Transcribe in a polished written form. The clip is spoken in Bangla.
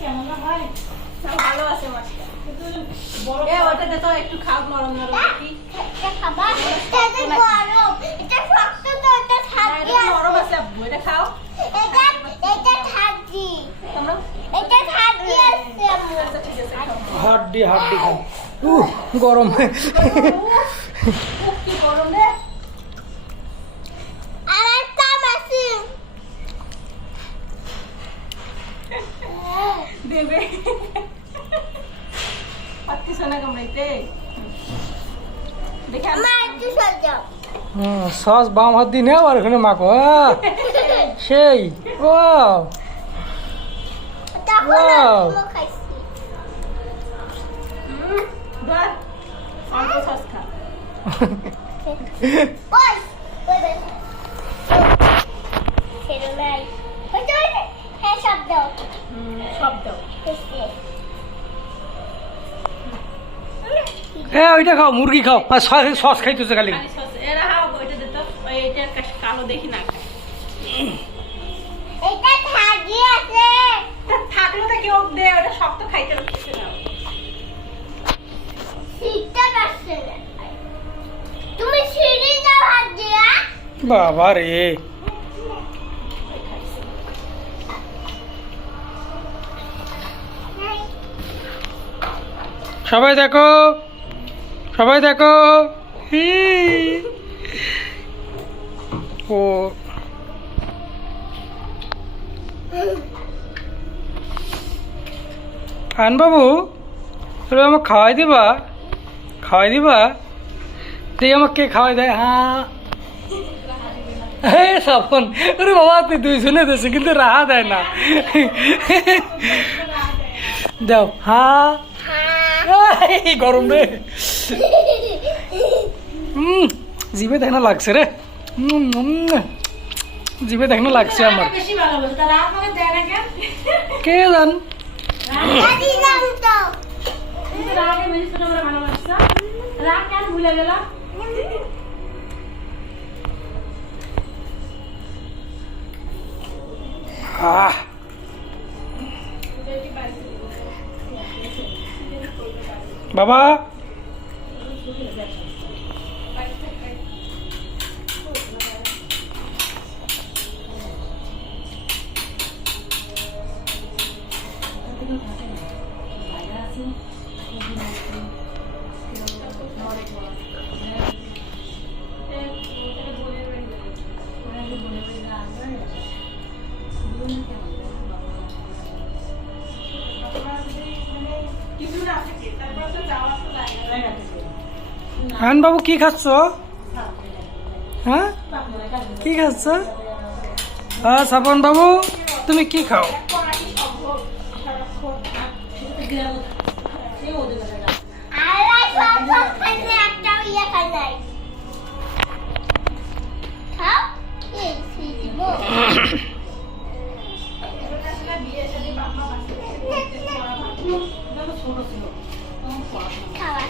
কেমন হয়? ভালো আছে মাছটা। বড় ওটাতে তো একটু খাও নরম নরম দেখি। এটা খাবা? এটা গরম। এটা শক্ত তো, এটা ঠান্ডা। নরম আছে আব্বু, এটা খাও। এটা ঠান্ডা। তোমরা এটা ঠান্ডা আছে আম্মু। আচ্ছা ঠিক আছে খাও। হাড্ডি খাও। গরম। কি গরম রে। আর কাম আছে। দেবে। আত্তি সোনা কামড়াইতে। দেখে মা একটু সজাও। সস বাম হাত দিয়ে নেও আর ওখানে মাখো। সেই ও তখন Wow. আমি খাইছি। ধর অল্প সস খা। ওই ওই ছেড়ে নাই। ওই হ্যাঁ সব দাও। সব দাও। ওইটা খাও, মুরগি খাও। আর সস খাইতেছে খালি। খালি সস এরা হাও ওইটা দে তো। ওই এটা কালো দেখি না। এটা ঠান্ডা আছে। থাকলো তো কেউ দে, ওটা শক্ত খাইতে লাগছে না। শীতটা আসছে না। তুমি সিঁড়ি দাও হাত দিয়া। বাবা রে, সবাই দেখো, সবাই দেখো। ও আন বাবু, তুমি আমাকে খাওয়াই দিবা? খাওয়াই দিবা? তুই আমাকে কে খাওয়াই দেয়? হ্যাঁ সাফন, আরে বাবা তুই দুইজনে দিয়েছে কিন্তু রাহা দেয় না। দাও হ্যাঁ। গরম রে, জিভে দেখনা লাগছে রে, জিভে দেখনা লাগছে আমার। বেশি ভালো বলে তারা আমাকে দেয় না কেন? কে জান? দাদি দাও তো। কিন্তু রাগে বেশি ছোট করে ভালো লাগছে। রাগ কেন ভুলে গেলাম? আহ বাবা আন বাবু কি খাচ্ছ? হ্যাঁ কি খাচ্ছ? হ্যাঁ সাফন বাবু তুমি কি খাও? আল্লাহ সব খাইছে, একটাও ইয়ে খাই নাই। খাও। এই দিব। খাওয়া